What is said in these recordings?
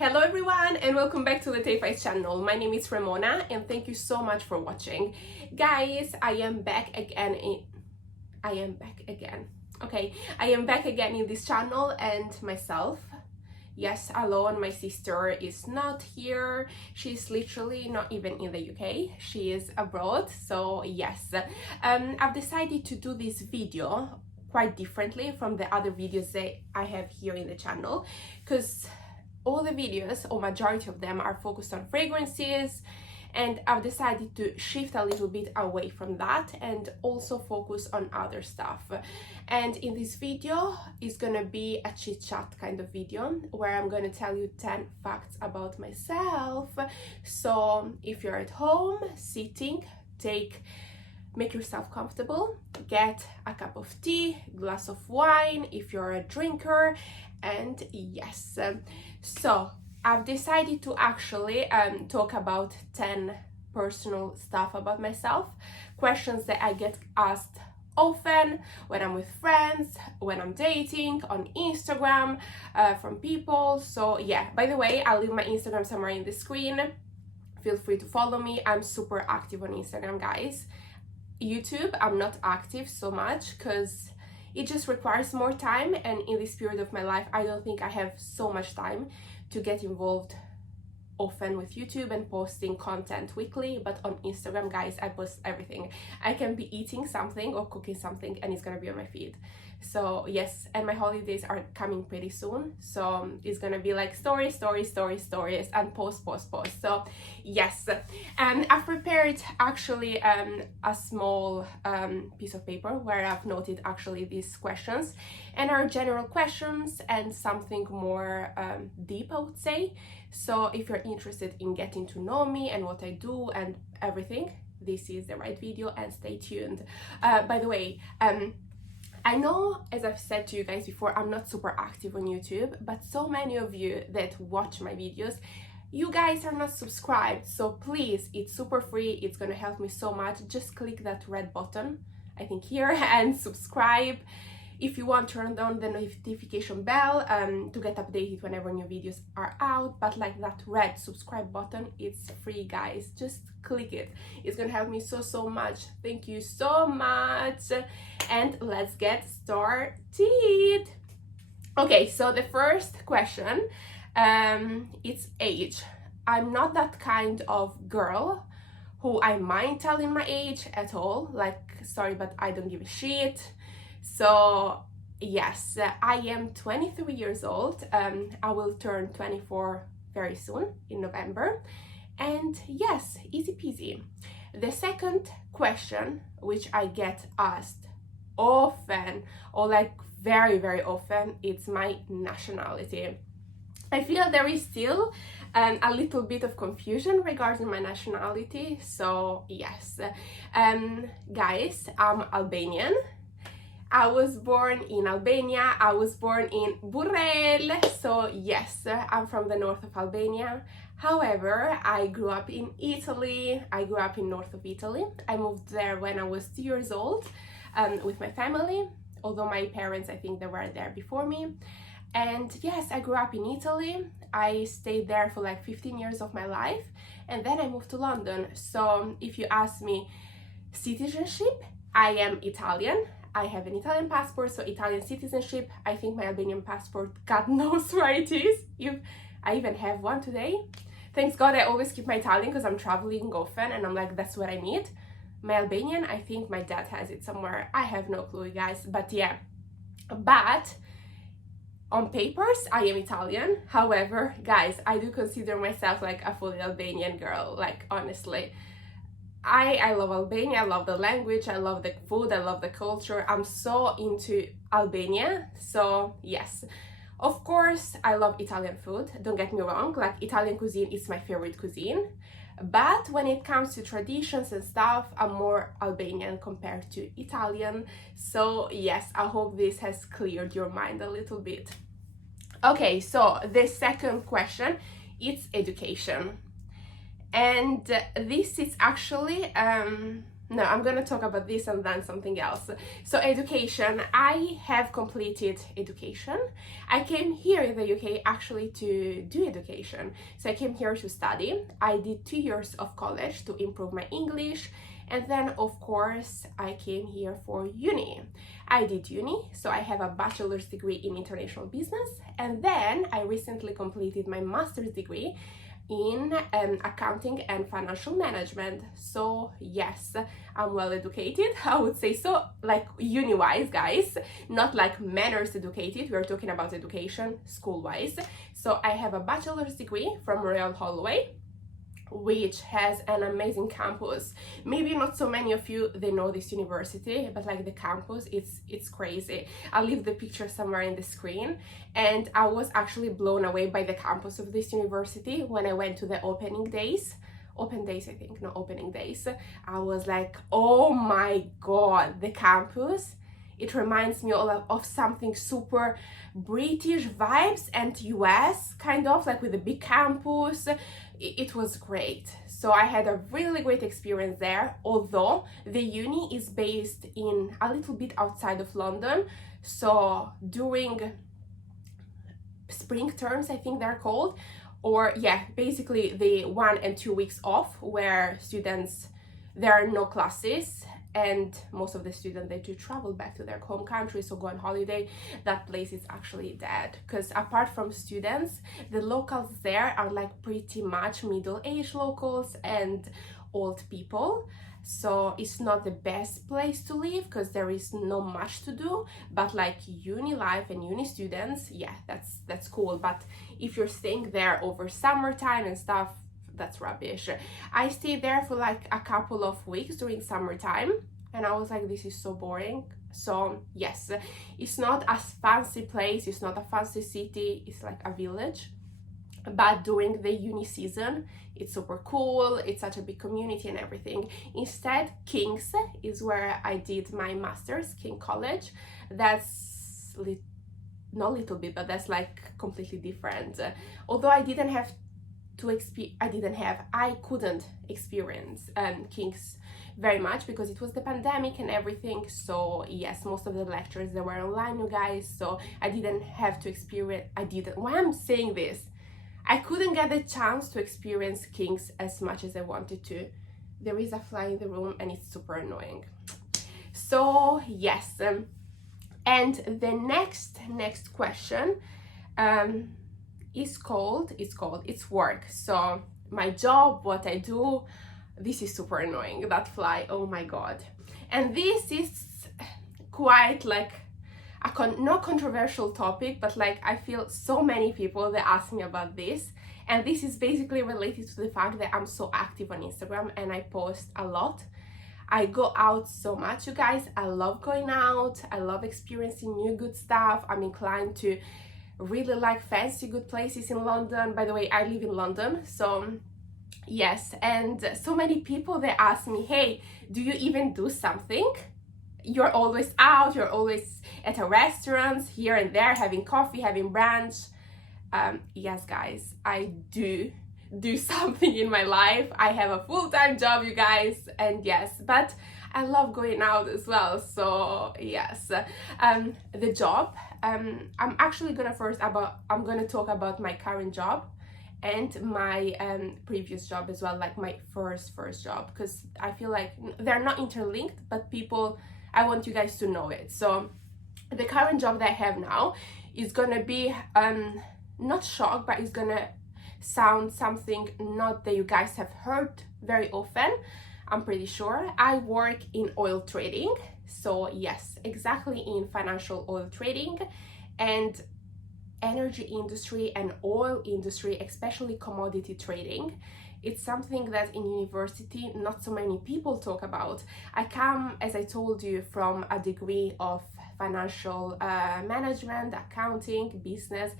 Hello everyone and welcome back to the Tefajs channel. My name is Remona and thank you so much for watching. Guys, I am back again in this channel and myself. Yes, alone, my sister is not here. She's literally not even in the UK. She is abroad. So yes, I've decided to do this video quite differently from the other videos that I have here in the channel, because all the videos, or majority of them, are focused on fragrances, and I've decided to shift a little bit away from that and also focus on other stuff. And in this video is gonna be a chit chat kind of video where I'm gonna tell you 10 facts about myself. So if you're at home sitting, make yourself comfortable, get a cup of tea, glass of wine if you're a drinker, and yes, so I've decided to actually talk about 10 personal stuff about myself, questions that I get asked often when I'm with friends, when I'm dating, on Instagram, from people. So yeah, by the way, I'll leave my Instagram somewhere in the screen. Feel free to follow me. I'm super active on Instagram, guys. YouTube, I'm not active so much because it just requires more time, and in this period of my life I don't think I have so much time to get involved often with YouTube and posting content weekly. But on Instagram, guys, I post everything. I can be eating something or cooking something and it's gonna be on my feed. So yes, and my holidays are coming pretty soon, so it's gonna be like stories and post. So yes, and I've prepared actually a small piece of paper where I've noted actually these questions, and are general questions and something more deep, I would say. So if you're interested in getting to know me and what I do and everything, this is the right video, and stay tuned. By the way, I know, as I've said to you guys before, I'm not super active on YouTube, but so many of you that watch my videos, you guys are not subscribed. So please, it's super free, it's gonna help me so much. Just click that red button, I think here, and subscribe. If you want, turn on the notification bell to get updated whenever new videos are out. But like that red subscribe button, it's free, guys. Just click it. It's gonna help me so much. Thank you so much. And let's get started. Okay, so the first question, it's age. I'm not that kind of girl who I mind telling my age at all. Like, sorry, but I don't give a shit. So yes, I am 23 years old. I will turn 24 very soon in November. And yes, easy peasy. The second question, which I get asked often, or like very often, it's my nationality. I feel there is still a little bit of confusion regarding my nationality. So yes, guys, I'm Albanian. I was born in Albania. I was born in Burrel. So yes, I'm from the north of Albania. However, I grew up in Italy. I grew up in north of Italy. I moved there when I was 2 years old with my family, although my parents, I think they were there before me. And yes, I grew up in Italy. I stayed there for like 15 years of my life, and then I moved to London. So if you ask me citizenship, I am Italian. I have an Italian passport, so Italian citizenship. I think my Albanian passport, God knows where it is. I even have one today. Thanks God, I always keep my Italian because I'm traveling often and I'm like, that's what I need. My Albanian, I think my dad has it somewhere. I have no clue, guys, but yeah. But on papers, I am Italian. However, guys, I do consider myself like a fully Albanian girl, like honestly. I love Albania, I love the language, I love the food, I love the culture. I'm so into Albania. So yes, of course, I love Italian food. Don't get me wrong, like Italian cuisine is my favorite cuisine. But when it comes to traditions and stuff, I'm more Albanian compared to Italian. So yes, I hope this has cleared your mind a little bit. Okay, so the second question, it's education. And this is actually no, I'm gonna talk about this and then something else. So education, I have completed education. I came here in the UK actually to do education. So I came here to study. I did 2 years of college to improve my English. And then of course I came here for uni. I did uni, so I have a bachelor's degree in international business. And then I recently completed my master's degree in accounting and financial management. So yes, I'm well educated, I would say so, like uni-wise, guys, not like manners educated. We're talking about education school-wise. So I have a bachelor's degree from Royal Holloway, which has an amazing campus. Maybe not so many of you they know this university, but like the campus, it's crazy. I'll leave the picture somewhere in the screen. And I was actually blown away by the campus of this university when I went to the opening days. Open days, I think, not opening days. I was like, oh my god, the campus. It reminds me of something super British vibes and US, kind of like with a big campus. It was great. So I had a really great experience there, although the uni is based in a little bit outside of London. So during spring terms, I think they're called, or yeah, basically the 1 and 2 weeks off where students, there are no classes, and most of the students, they do travel back to their home country, so go on holiday. That place is actually dead, because apart from students, the locals there are like pretty much middle-aged locals and old people. So it's not the best place to live because there is not much to do, but like uni life and uni students, yeah, that's cool. But if you're staying there over summertime and stuff, that's rubbish. I stayed there for like a couple of weeks during summertime and I was like, this is so boring. So yes, it's not a fancy place, it's not a fancy city, it's like a village. But during the uni season, it's super cool, it's such a big community and everything. Instead, King's is where I did my master's, King College. That's not little bit, but that's like completely different. Although I didn't have I couldn't experience King's very much because it was the pandemic and everything. So yes, most of the lectures, they were online, you guys, so I didn't have to experience, why I'm saying this, I couldn't get the chance to experience King's as much as I wanted to. There is a fly in the room and it's super annoying. So yes, and the next question it's work. So my job, what I do, this is super annoying, that fly, oh my god. And this is quite like not controversial topic, but like I feel so many people, they ask me about this, and this is basically related to the fact that I'm so active on Instagram and I post a lot. I go out so much, you guys. I love going out, I love experiencing new good stuff. I'm inclined to really like fancy good places in London. By the way, I live in London, so yes. And so many people, they ask me, hey, do you even do something? You're always out, you're always at a restaurant here and there, having coffee, having brunch. Yes guys, I do something in my life. I have a full-time job, you guys, and yes, but I love going out as well. So yes, the job, I'm actually gonna I'm gonna talk about my current job and my previous job as well, like my first job, because I feel like they're not interlinked, but I want you guys to know it. So the current job that I have now is gonna be not shock, but it's gonna sound something not that you guys have heard very often, I'm pretty sure. I work in oil trading. So yes, exactly, in financial oil trading and energy industry and oil industry, especially commodity trading. It's something that in university not so many people talk about. I come, as I told you, from a degree of financial management, accounting, business,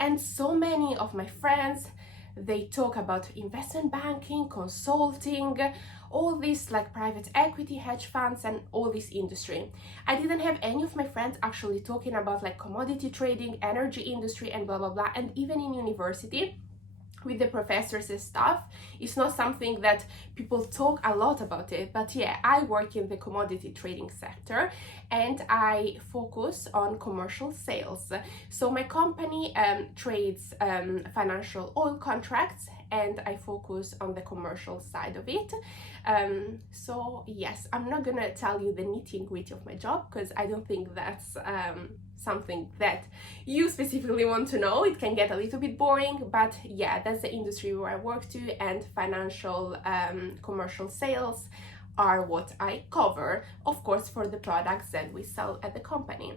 and so many of my friends, they talk about investment banking, consulting, all this like private equity, hedge funds, and all this industry. I didn't have any of my friends actually talking about like commodity trading, energy industry, and blah blah blah. And even in university, with the professors and stuff. It's not something that people talk a lot about it, but yeah, I work in the commodity trading sector and I focus on commercial sales. So my company trades financial oil contracts and I focus on the commercial side of it. So yes, I'm not gonna tell you the nitty-gritty of my job because I don't think that's something that you specifically want to know. It can get a little bit boring, but yeah, that's the industry where I work to, and financial commercial sales are what I cover, of course, for the products that we sell at the company.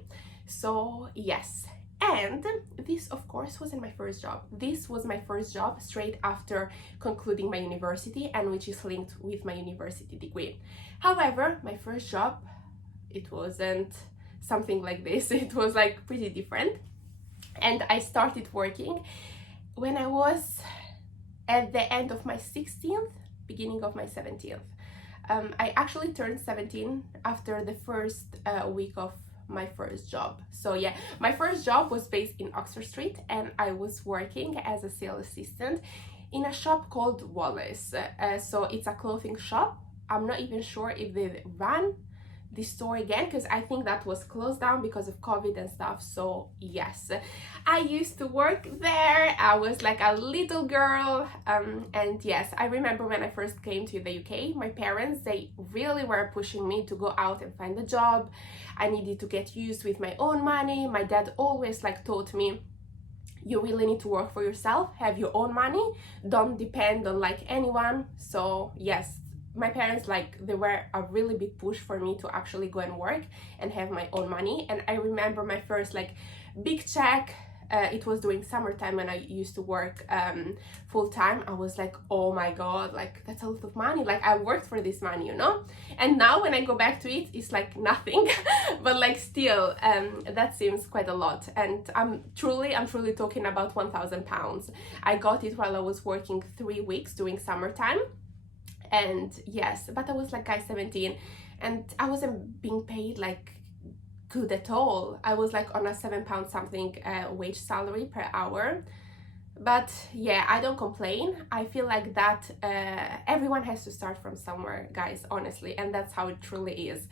So yes, and this of course wasn't my first job. This was my first job straight after concluding my university, and which is linked with my university degree. However, my first job, it wasn't something like this. It was like pretty different, and I started working when I was at the end of my 16th, beginning of my 17th. I actually turned 17 after the first week of my first job. So yeah, my first job was based in Oxford Street, and I was working as a sales assistant in a shop called Wallace. So it's a clothing shop. I'm not even sure if they run the store again, because I think that was closed down because of COVID and stuff. So yes, I used to work there. I was like a little girl, and yes, I remember when I first came to the UK, my parents, they really were pushing me to go out and find a job. I needed to get used with my own money. My dad always like taught me, you really need to work for yourself, have your own money, don't depend on like anyone. So yes, my parents, like, they were a really big push for me to actually go and work and have my own money. And I remember my first like big check, it was during summertime when I used to work full time. I was like, oh my god, like that's a lot of money, like I worked for this money, you know. And now when I go back to it, it's like nothing but like still that seems quite a lot. And I'm truly talking about £1,000. I got it while I was working 3 weeks during summertime. And yes, but I was like, guys, 17, and I wasn't being paid like good at all. I was like on a £7 something wage salary per hour. But yeah, I don't complain. I feel like that everyone has to start from somewhere, guys, honestly, and that's how it truly is.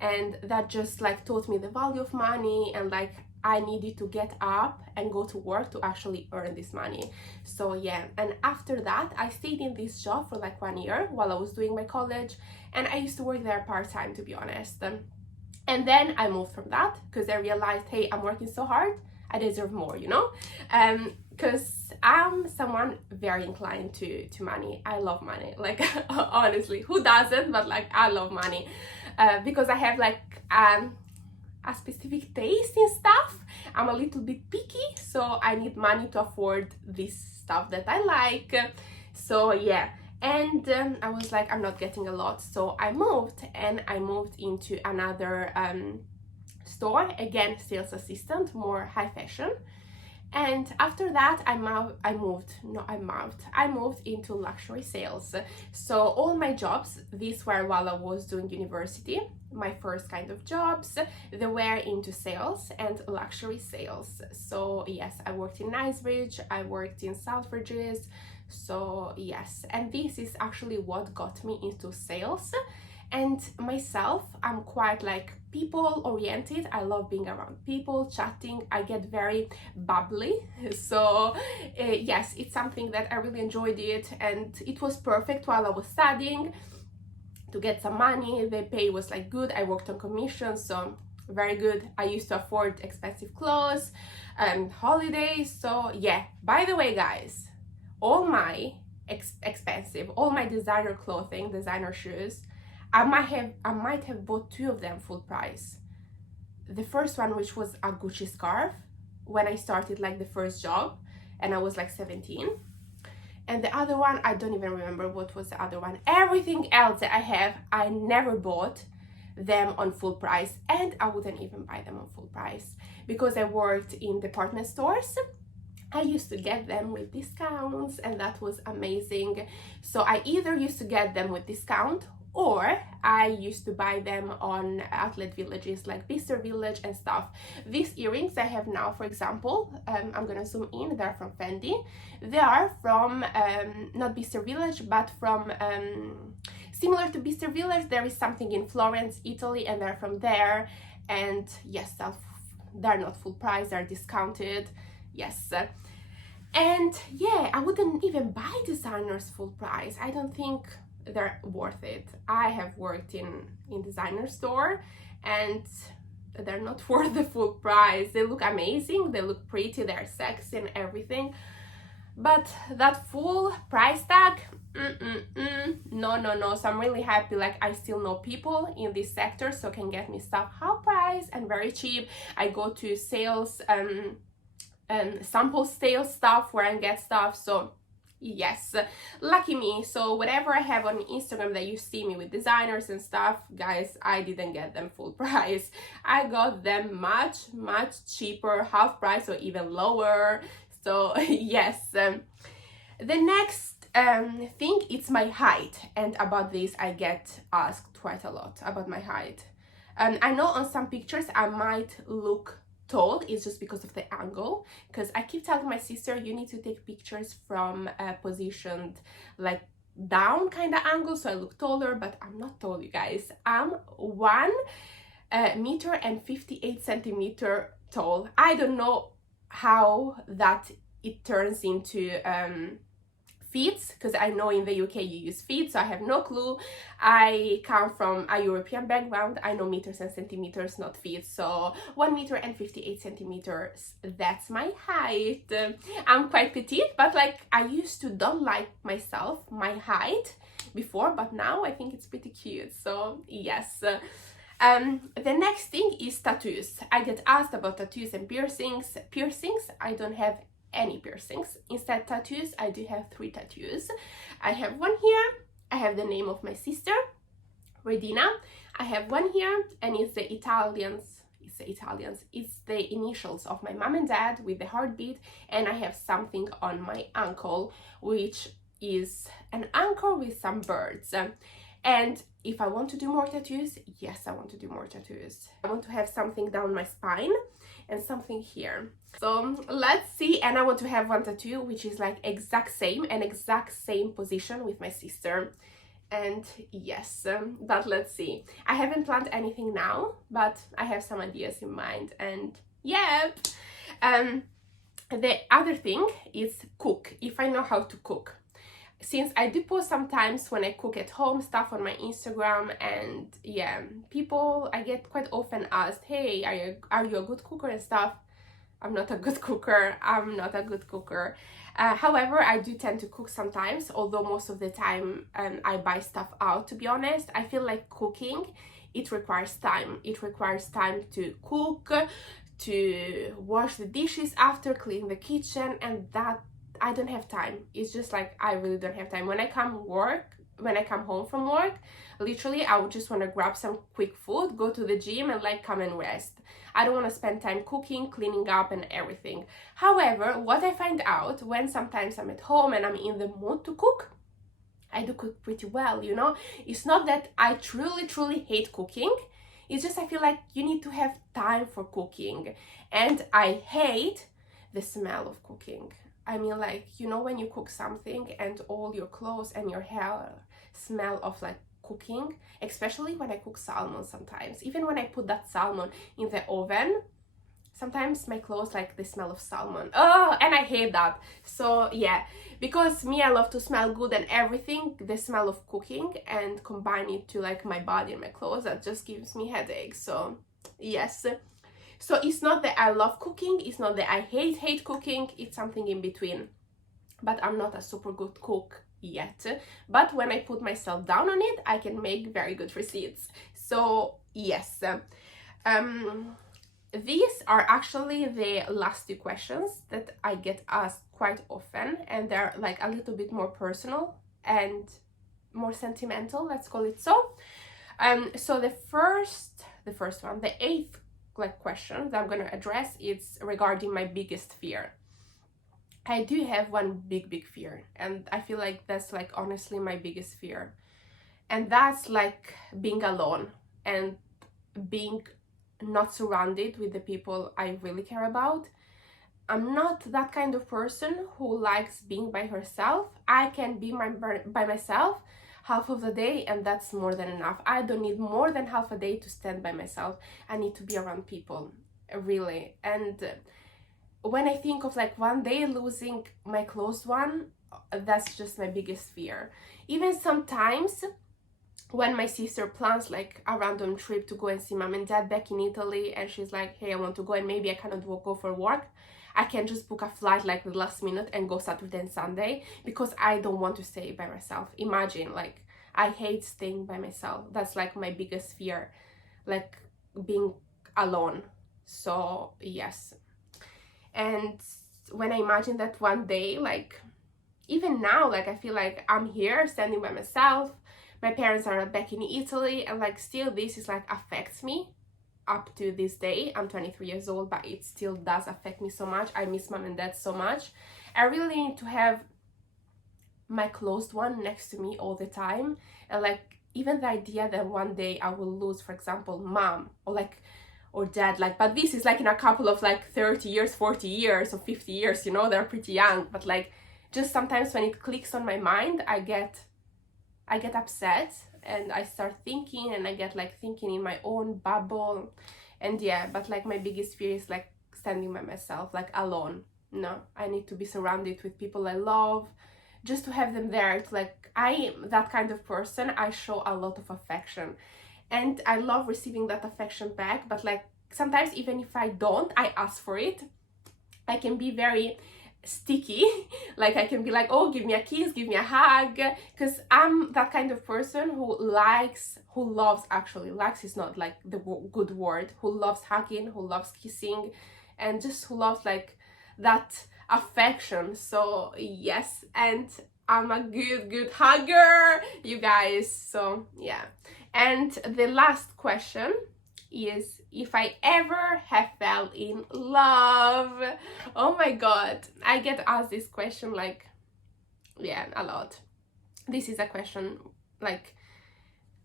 And that just like taught me the value of money, and like I needed to get up and go to work to actually earn this money. So yeah, and after that I stayed in this job for like 1 year while I was doing my college, and I used to work there part-time, to be honest. And then I moved from that because I realized, hey, I'm working so hard, I deserve more, you know. Because I'm someone very inclined to money. I love money, like honestly, who doesn't? But like I love money because I have like a specific taste in stuff. I'm a little bit picky, so I need money to afford this stuff that I like. So yeah, and I was like, I'm not getting a lot, so I moved, and I moved into another store, again sales assistant, more high fashion. And after that I moved into luxury sales. So all my jobs, these were while I was doing university. My first kind of jobs, they were into sales and luxury sales. So yes, I worked in Knightsbridge, I worked in Selfridges. So yes, and this is actually what got me into sales. And myself, I'm quite like people oriented. I love being around people, chatting. I get very bubbly. So yes, it's something that I really enjoyed it, and it was perfect while I was studying to get some money. The pay was like good. I worked on commission, so very good. I used to afford expensive clothes and holidays. So yeah, by the way, guys, all my expensive, all my designer clothing, designer shoes, I might have bought 2 of them full price. The first one, which was a Gucci scarf, when I started like the first job, and I was like 17. And the other one, I don't even remember what was the other one. Everything else that I have, I never bought them on full price, and I wouldn't even buy them on full price because I worked in department stores. I used to get them with discounts, and that was amazing. So I either used to get them with discount, or I used to buy them on outlet villages like Bicester Village and stuff. These earrings I have now, for example, I'm gonna zoom in, they're from Fendi. They are from, not Bicester Village, but from, similar to Bicester Village, there is something in Florence, Italy, and they're from there. And yes, they're not full price, they're discounted, yes. And yeah, I wouldn't even buy designers full price. I don't think they're worth it. I have worked in designer store and they're not worth the full price. They look amazing, they look pretty, they're sexy and everything, but that full price tag, no. So I'm really happy, like I still know people in this sector so can get me stuff half price and very cheap. I go to sales sample sales stuff where I get stuff, so yes, lucky me. So whatever I have on Instagram that you see me with designers and stuff, guys, I didn't get them full price. I got them much cheaper, half price or even lower. So yes, the next thing, it's my height, and about this I get asked quite a lot about my height. I know on some pictures I might look tall, is just because of the angle, because I keep telling my sister you need to take pictures from positioned like down kind of angle so I look taller, but I'm not tall, you guys. I'm 1 meter and 58 centimeter tall. I don't know how that it turns into feet, because I know in the UK you use feet, so I have no clue. I come from a European background, I know meters and centimeters, not feet. So 1 meter and 58 centimeters, that's my height. I'm quite petite, but like I used to don't like myself, my height before, but now I think it's pretty cute. So yes. The next thing is tattoos. I get asked about tattoos and piercings. I don't have any piercings. Instead, tattoos, I do have 3 tattoos. I have one here, I have the name of my sister, Redina. I have one here, and it's the initials of my mom and dad with the heartbeat, and I have something on my ankle, which is an anchor with some birds. And if I want to do more tattoos, yes, I want to do more tattoos. I want to have something down my spine and something here. So let's see. And I want to have one tattoo which is like exact same position with my sister. And yes, but let's see. I haven't planned anything now, but I have some ideas in mind. And yeah, the other thing is cook, if I know how to cook. Since I do post sometimes when I cook at home stuff on my Instagram, and yeah, I get quite often asked, hey, are you a good cooker and stuff. I'm not a good cooker. However, I do tend to cook sometimes, although most of the time I buy stuff out, to be honest. I feel like cooking, it requires time. It requires time to cook, to wash the dishes after, clean the kitchen, and that I don't have time. It's just like I really don't have time. When I come home from work, literally I would just want to grab some quick food, go to the gym, and like come and rest. I don't want to spend time cooking, cleaning up and everything. However, what I find out when sometimes I'm at home and I'm in the mood to cook, I do cook pretty well, you know. It's not that I truly hate cooking. It's just I feel like you need to have time for cooking, and I hate the smell of cooking. I mean, like, you know, when you cook something and all your clothes and your hair smell of like cooking, especially when I cook salmon sometimes. Even when I put that salmon in the oven, sometimes my clothes like the smell of salmon. Oh, and I hate that. So yeah, because me, I love to smell good and everything, the smell of cooking, and combine it to like my body and my clothes, that just gives me headaches. So yes. So it's not that I love cooking, it's not that I hate cooking, it's something in between. But I'm not a super good cook yet. But when I put myself down on it, I can make very good receipts. So yes. These are actually the last 2 questions that I get asked quite often, and they're like a little bit more personal and more sentimental, let's call it so. So the first one, the 8th question that I'm going to address, is regarding my biggest fear. I do have one big fear, and I feel like that's like honestly my biggest fear, And that's like being alone and being not surrounded with the people I really care about. I'm not that kind of person who likes being by herself. I can be by myself half of the day, and that's more than enough. I don't need more than half a day to stand by myself. I need to be around people, really. And when I think of like one day losing my close one, that's just my biggest fear. Even sometimes when my sister plans like a random trip to go and see mom and dad back in Italy, and she's like, hey, I want to go, and maybe I cannot go for work, I can just book a flight like the last minute and go Saturday and Sunday, because I don't want to stay by myself. Imagine, like, I hate staying by myself. That's like my biggest fear, like being alone. So yes. And when I imagine that one day, like even now, like I feel like I'm here standing by myself, my parents are back in Italy, and like still this is like affects me up to this day. I'm 23 years old, but it still does affect me so much. I miss mom and dad so much. I really need to have my closed one next to me all the time. And like even the idea that one day I will lose, for example, mom or dad, like, but this is like in a couple of like 30 years, 40 years or 50 years, you know, they're pretty young. But like just sometimes when it clicks on my mind, I get upset, and I start thinking, and I get like thinking in my own bubble. And yeah, but like my biggest fear is like standing by myself, like alone. No, I need to be surrounded with people I love, just to have them there. It's like I am that kind of person. I show a lot of affection, and I love receiving that affection back. But like sometimes even if I don't, I ask for it. I can be very sticky. Like I can be like, oh, give me a kiss, give me a hug, because I'm that kind of person who loves, actually likes is not like the good word, who loves hugging, who loves kissing, and just who loves like that affection. So yes, and I'm a good hugger, you guys. So yeah. And the last question is if I ever have fell in love. Oh my god, I get asked this question like, yeah, a lot. This is a question like,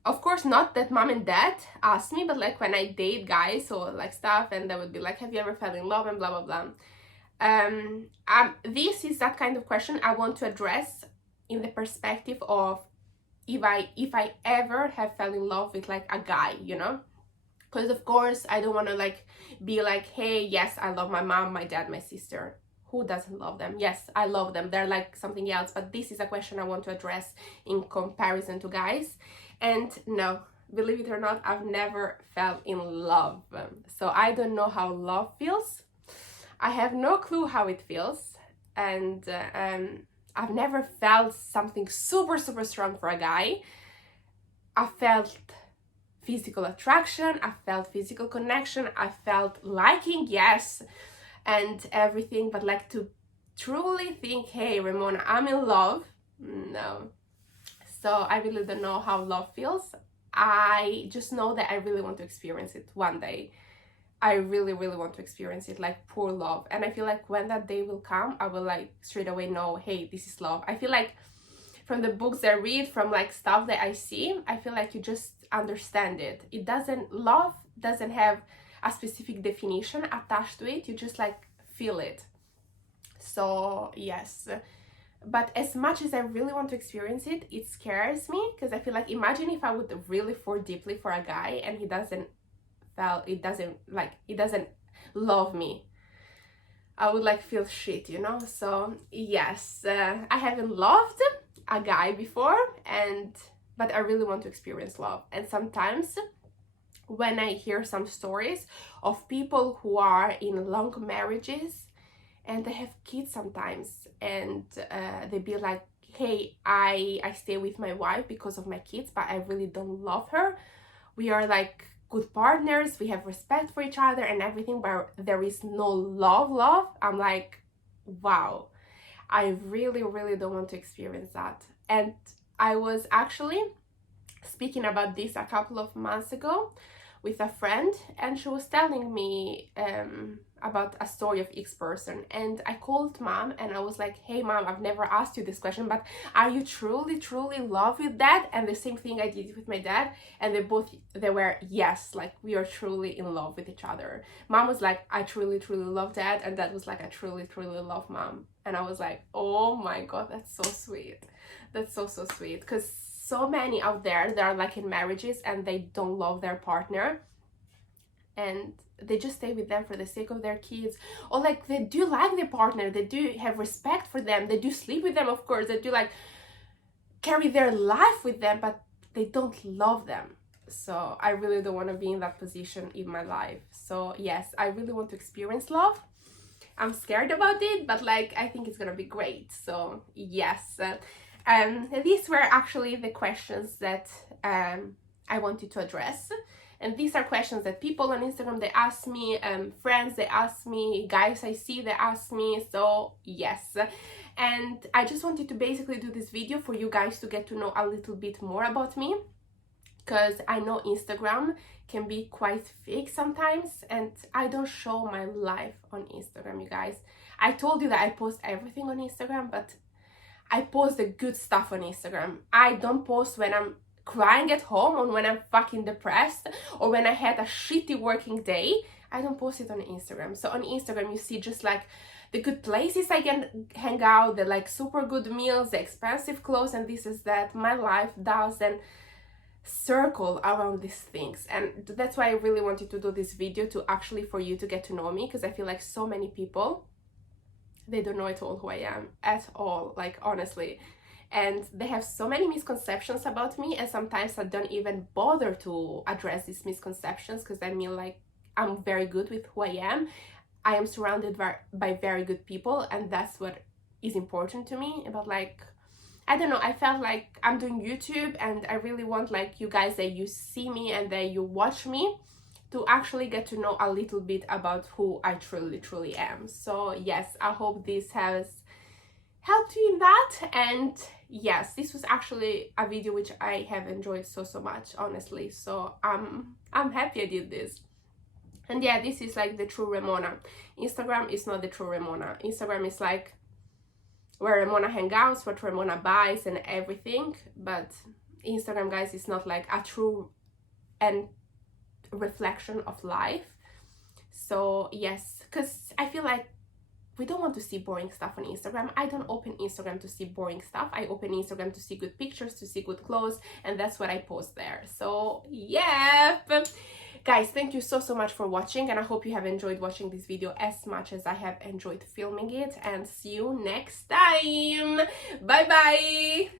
of course not that mom and dad ask me, but like when I date guys or like stuff, and they would be like, have you ever fell in love, and blah blah blah. This is that kind of question I want to address in the perspective of if I ever have fell in love with like a guy, you know. Because of course I don't want to like be like, hey, yes, I love my mom, my dad, my sister. Who doesn't love them? Yes, I love them. They're like something else. But this is a question I want to address in comparison to guys. And no, believe it or not, I've never fell in love. So I don't know how love feels. I have no clue how it feels. And I've never felt something super strong for a guy. I felt physical attraction, I felt physical connection, I felt liking, yes, and everything, but like to truly think, hey, Remona, I'm in love, no. So I really don't know how love feels. I just know that I really want to experience it one day. I really want to experience it, like pure love. And I feel like when that day will come, I will like straight away know, hey, this is love. I feel like from the books I read, from like stuff that I see, I feel like you just understand it. Love doesn't have a specific definition attached to it. You just like feel it. So yes, but as much as I really want to experience it, it scares me, because I feel like, imagine if I would really fall deeply for a guy and he doesn't love me. I would like feel shit, you know. So yes, I haven't loved a guy before, but I really want to experience love. And sometimes when I hear some stories of people who are in long marriages and they have kids sometimes, and they be like, hey, I stay with my wife because of my kids, but I really don't love her. We are like good partners, we have respect for each other and everything, but there is no love. I'm like, wow, I really don't want to experience that. And I was actually speaking about this a couple of months ago with a friend, and she was telling me about a story of X person, and I called mom and I was like, hey mom, I've never asked you this question, but are you truly in love with dad? And the same thing I did with my dad, and they were yes, like we are truly in love with each other. Mom was like, I truly love dad, and dad was like, I truly love mom. And I was like, oh my god, that's so sweet. That's so sweet, because so many out there, they are like in marriages and they don't love their partner, and they just stay with them for the sake of their kids, or like they do like their partner, they do have respect for them, they do sleep with them, of course, they do like carry their life with them, but they don't love them. So I really don't want to be in that position in my life. So yes, I really want to experience love. I'm scared about it, but like I think it's gonna be great. So yes, these were actually the questions that I wanted to address. And these are questions that people on Instagram, they ask me, friends, they ask me, guys I see, they ask me. So yes, and I just wanted to basically do this video for you guys to get to know a little bit more about me, because I know Instagram can be quite fake sometimes, and I don't show my life on Instagram, you guys. I told you that I post everything on Instagram, but I post the good stuff on Instagram. I don't post when I'm crying at home, or when I'm fucking depressed, or when I had a shitty working day. I don't post it on Instagram. So on Instagram you see just like the good places I can hang out, the like super good meals, the expensive clothes, and this is that. My life doesn't circle around these things, and that's why I really wanted to do this video, to actually for you to get to know me, because I feel like so many people, they don't know at all who I am at all, like honestly. And they have so many misconceptions about me, and sometimes I don't even bother to address these misconceptions, because I mean, like, I'm very good with who I am. I am surrounded by very good people, and that's what is important to me. But like, I don't know, I felt like I'm doing YouTube, and I really want like you guys, that you see me and that you watch me, to actually get to know a little bit about who I truly am. So yes, I hope this has helped you in that. And yes, this was actually a video which I have enjoyed so much, honestly. So I'm happy I did this. And yeah, this is like the true Remona. Instagram is not the true Remona. Instagram is like where Remona hangs out, what Remona buys and everything. But Instagram, guys, is not like a true and reflection of life. So yes, because I feel like we don't want to see boring stuff on Instagram. I don't open Instagram to see boring stuff. I open Instagram to see good pictures, to see good clothes, and that's what I post there. So yeah, guys, thank you so much for watching, and I hope you have enjoyed watching this video as much as I have enjoyed filming it, and see you next time. Bye bye.